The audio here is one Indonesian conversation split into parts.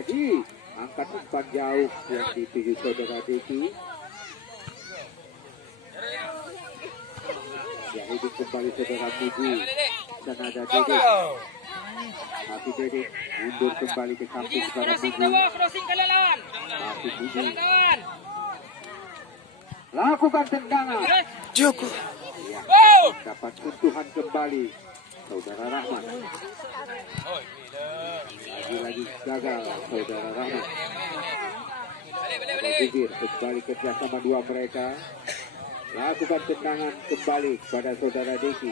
Adi angkat umpan jauh yang dituju saudara Deki. Ya, hidup kembali saudara Budi. Sana ada Dede. Masih Dede mundur kembali ke samping saudara Budi. Masih Budi. Lakukan tendangan. Cukup. Ya, dapat sentuhan kembali saudara Rahmat. Lagi-lagi gagal saudara Rahmat. Zubir kembali kerjasama dua mereka. Lakukan tendangan kembali pada saudara Deki.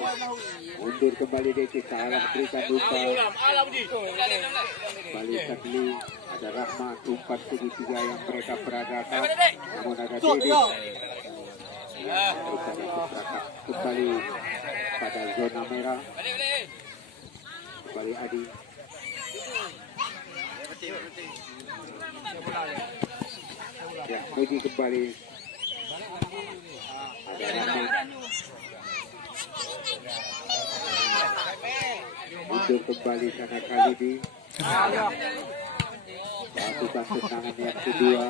Mundur kembali Deki, salah berikan umpan. Balikan Lee, ada Rahmat, umpan segitiga yang mereka peragakan. Namun ada Dede. Kembali pada zona merah. Kembali Adi. Ya, Muji kembali. Ada Rahmat. Mundur kembali sana Khalidi. Lakukan tendangan yang kedua.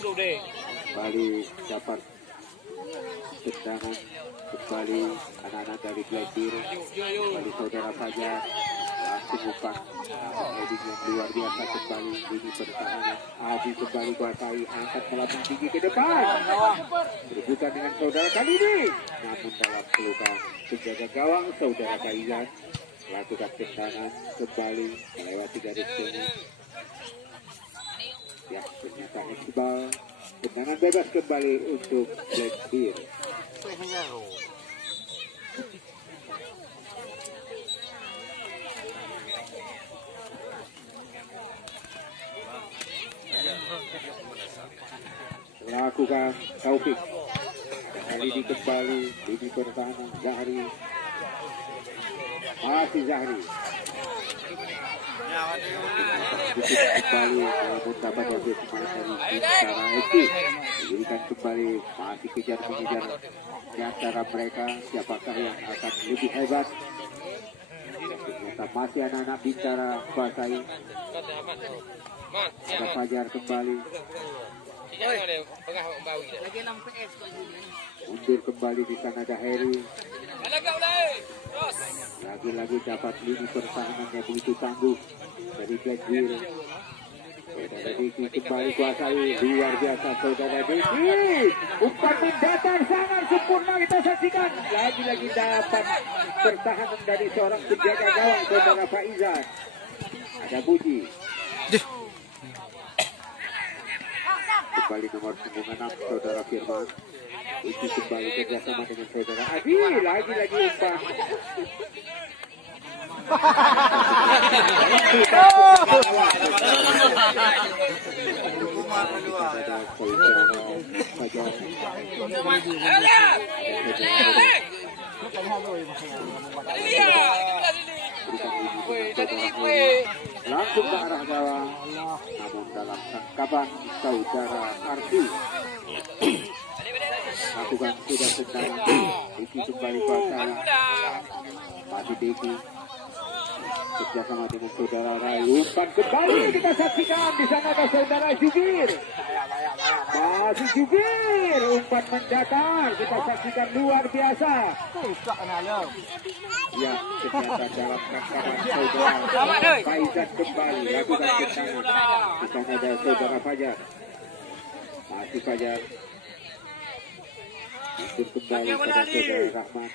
Kembali dapat tendangan kembali anak-anak dari Blackbeard. Kembali saudara Fajar. Langsung umpan heading yang luar biasa kembali ini pertahanan. Adi kembali kuasai, angkat melambung tinggi ke depan. Rebutan dengan saudara Khalidi. Namun dalam pelukan penjaga gawang saudara Kaizan. Lakukan tendangan kembali melewati garis finish. Ya, ternyata Iqbal. Tendangan bebas kembali untuk Blackbeard. Lakukan Taufik. Kali ini kembali di pertahanan Zahri. Masih Zahri. Kembali namun dapat diambil semangat dari Bintara FC. Diberikan kembali, masih kejar-mengejar di antara mereka. Siapakah yang akan lebih hebat? Ternyata masih anak-anak Bintara kuasai. Ada Fajar kembali. Mundur kembali di sana ada Heri. Lagi-lagi dapat lini pertahanan yang begitu tangguh dari Blackbeard. Saudara Deki kembali kuasai, luar biasa saudara Deki. Umpan mendatar sangat sempurna kita saksikan. Lagi-lagi dapat pertahanan dari seorang penjaga gawang saudara Faizan. Ada Buji. Kembali nomor 96 saudara Firman. Itu kembali kerjasama dengan saudara Adi. Lagi-lagi umpan. Langsung ke arah gawang. Namun dalam tangkapan saudara Arfi. Lakukan sudah tendangan. Deki kembali kuasai. Masih Deki kerjasama dengan saudara Rai. Umpan kembali kita saksikan. Di sana ada saudara Jubir. Masih Jubir. Umpan mendatar. Kita saksikan luar biasa. Ya, ternyata dalam tangkapan saudara Faizan kembali. Lakukan tendangan. Di sana ada saudara Fajar. Masih Fajar. Mundur kembali pada saudara Rahmat.